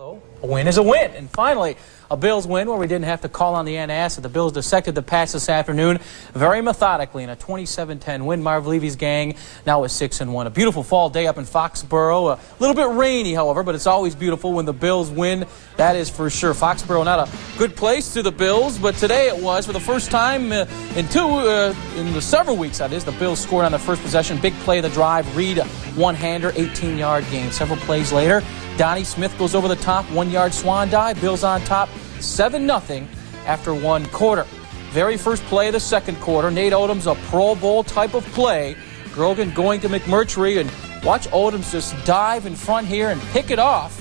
Though a win is a win, and finally a Bills win where we didn't have to call on the antacid. The Bills dissected the Pats this afternoon very methodically in a 27-10 win. Marv Levy's gang now is 6-1. A beautiful fall day up in Foxborough. A little bit rainy, however, but it's always beautiful when the Bills win. That is for sure. Foxborough not a good place to the Bills, but today it was for the first time in the several weeks. That is, the Bills scored on the first possession. Big play of the drive. Reed, one-hander, 18-yard gain. Several plays later, Donnie Smith goes over the top, 1-yard swan dive. Bills on top, 7-0 after one quarter. Very first play of the second quarter, Nate Odom's a Pro Bowl type of play. Grogan going to McMurtry, and watch Odoms just dive in front here and pick it off.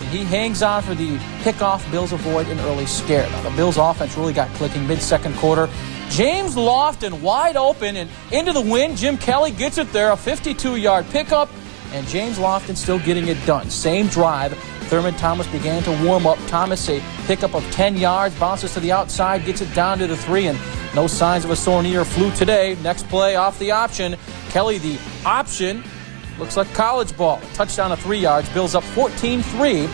And he hangs on for the pickoff. Bills avoid an early scare. Now, the Bills offense really got clicking mid-second quarter. James Lofton wide open and into the wind. Jim Kelly gets it there, a 52-yard pickup, and James Lofton still getting it done. Same drive. Thurman Thomas began to warm up. Thomas, a pickup of 10 yards, bounces to the outside, gets it down to the 3, and no signs of a sore knee or flu today. Next play off the option. Kelly, the option, looks like college ball. Touchdown of 3 yards. Bills up 14-3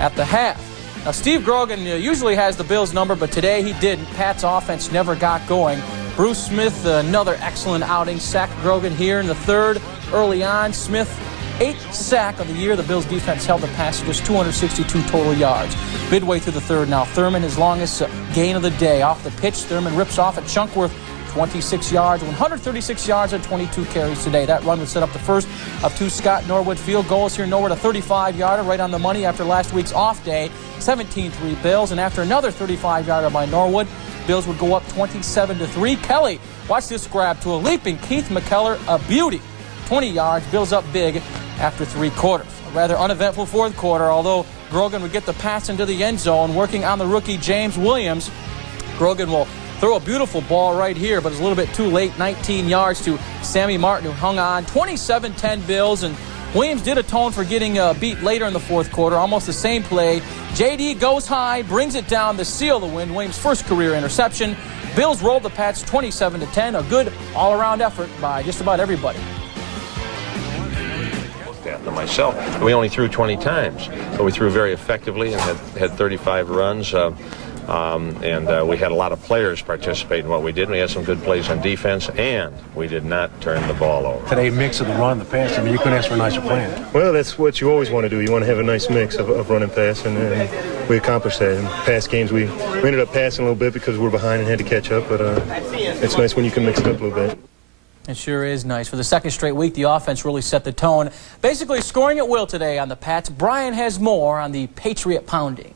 at the half. Now, Steve Grogan usually has the Bills number, but today he didn't. Pat's offense never got going. Bruce Smith, another excellent outing. Sacked Grogan here in the third. Early on, Smith, 8th sack of the year. The Bills defense held the pass to just 262 total yards. Midway through the third now, Thurman, his longest gain of the day. Off the pitch, Thurman rips off at Chunkworth, 26 yards, 136 yards and 22 carries today. That run would set up the first of two Scott Norwood field goals here. Norwood, a 35-yarder, right on the money after last week's off day. 17-3 Bills, and after another 35-yarder by Norwood, Bills would go up 27-3. Kelly, watch this grab to a leaping Keith McKellar, a beauty. 20 yards, Bills up big after three quarters. A rather uneventful fourth quarter, although Grogan would get the pass into the end zone, working on the rookie James Williams. Grogan will throw a beautiful ball right here, but it's a little bit too late. 19 yards to Sammy Martin, who hung on. 27-10 Bills, and Williams did atone for getting beat later in the fourth quarter. Almost the same play. J.D. goes high, brings it down to seal the win. Williams' first career interception. Bills rolled the Pats 27-10. A good all-around effort by just about everybody. Myself, we only threw 20 times, but we threw very effectively and had 35 runs. And we had a lot of players participate in what we did. We had some good plays on defense, and we did not turn the ball over. Today, mix of the run and the pass. I mean, you couldn't ask for a nicer plan. Well, that's what you always want to do. You want to have a nice mix of run and pass, and we accomplished that. In past games, we ended up passing a little bit because we were behind and had to catch up, but it's nice when you can mix it up a little bit. It sure is nice. For the second straight week, the offense really set the tone. Basically scoring at will today on the Pats. Brian has more on the Patriot pounding.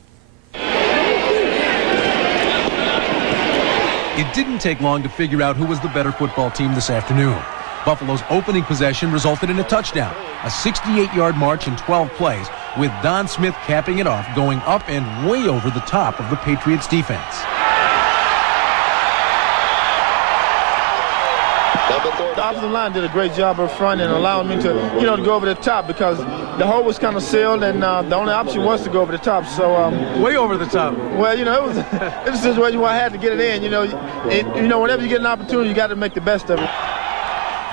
It didn't take long to figure out who was the better football team this afternoon. Buffalo's opening possession resulted in a touchdown, a 68-yard march in 12 plays, with Don Smith capping it off, going up and way over the top of the Patriots defense. The offensive line did a great job up front and allowing me to, to go over the top, because the hole was kind of sealed, and the only option was to go over the top. So way over the top. Well, it was a situation where I had to get it in. Whenever you get an opportunity, you got to make the best of it.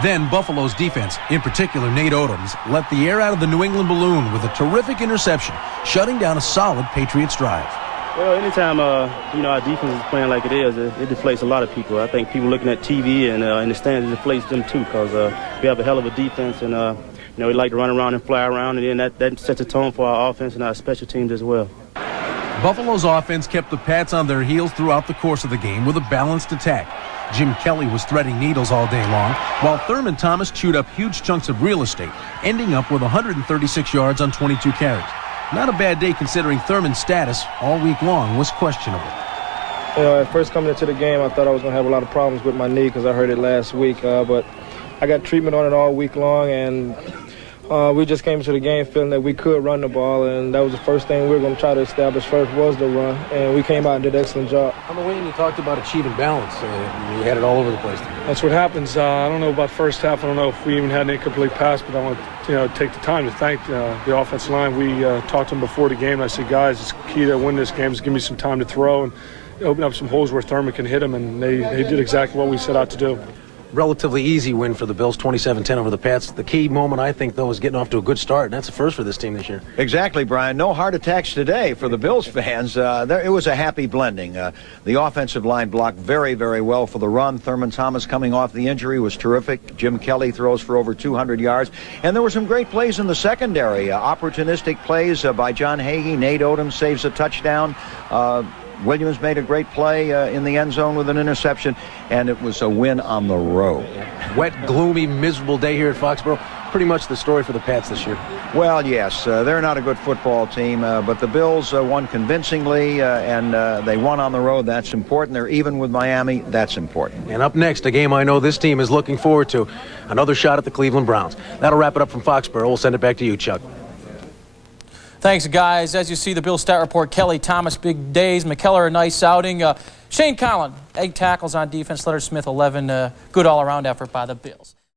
Then Buffalo's defense, in particular Nate Odoms, let the air out of the New England balloon with a terrific interception, shutting down a solid Patriots drive. Well, anytime our defense is playing like it is, it deflates a lot of people. I think people looking at TV and in the stands, it deflates them too, because we have a hell of a defense, and we like to run around and fly around, and then that sets a tone for our offense and our special teams as well. Buffalo's offense kept the Pats on their heels throughout the course of the game with a balanced attack. Jim Kelly was threading needles all day long, while Thurman Thomas chewed up huge chunks of real estate, ending up with 136 yards on 22 carries. Not a bad day considering Thurman's status all week long was questionable. At first coming into the game, I thought I was going to have a lot of problems with my knee because I hurt it last week, but I got treatment on it all week long, and we just came to the game feeling that we could run the ball, and that was the first thing we were going to try to establish first was the run, and we came out and did an excellent job. On the way in, you talked about achieving balance. You had it all over the place. That's what happens. I don't know about first half. I don't know if we even had an incomplete pass, but I want to take the time to thank the offensive line. We talked to them before the game, and I said, guys, it's key to win this game is give me some time to throw and open up some holes where Thurman can hit him, and they did exactly what we set out to do. relatively easy win for the Bills, 27-10 over the Pats. The key moment, I think, though, is getting off to a good start, and that's a first for this team this year. Exactly, Brian. No heart attacks today for the Bills fans. It was a happy blending. The offensive line blocked very, very well for the run. Thurman Thomas coming off the injury was terrific. Jim Kelly throws for over 200 yards. And there were some great plays in the secondary. Opportunistic plays by John Hagee. Nate Odom saves a touchdown. Williams made a great play in the end zone with an interception, and it was a win on the road. Wet, gloomy, miserable day here at Foxborough. Pretty much the story for the Pats this year. Well, yes, they're not a good football team, but the Bills won convincingly, and they won on the road. That's important. They're even with Miami. That's important. And up next, a game I know this team is looking forward to, another shot at the Cleveland Browns. That'll wrap it up from Foxborough. We'll send it back to you, Chuck. Thanks, guys. As you see, the Bills stat report, Kelly, Thomas, big days. McKellar, a nice outing. Shane Collin, 8 tackles on defense. Leonard Smith, 11. Good all-around effort by the Bills.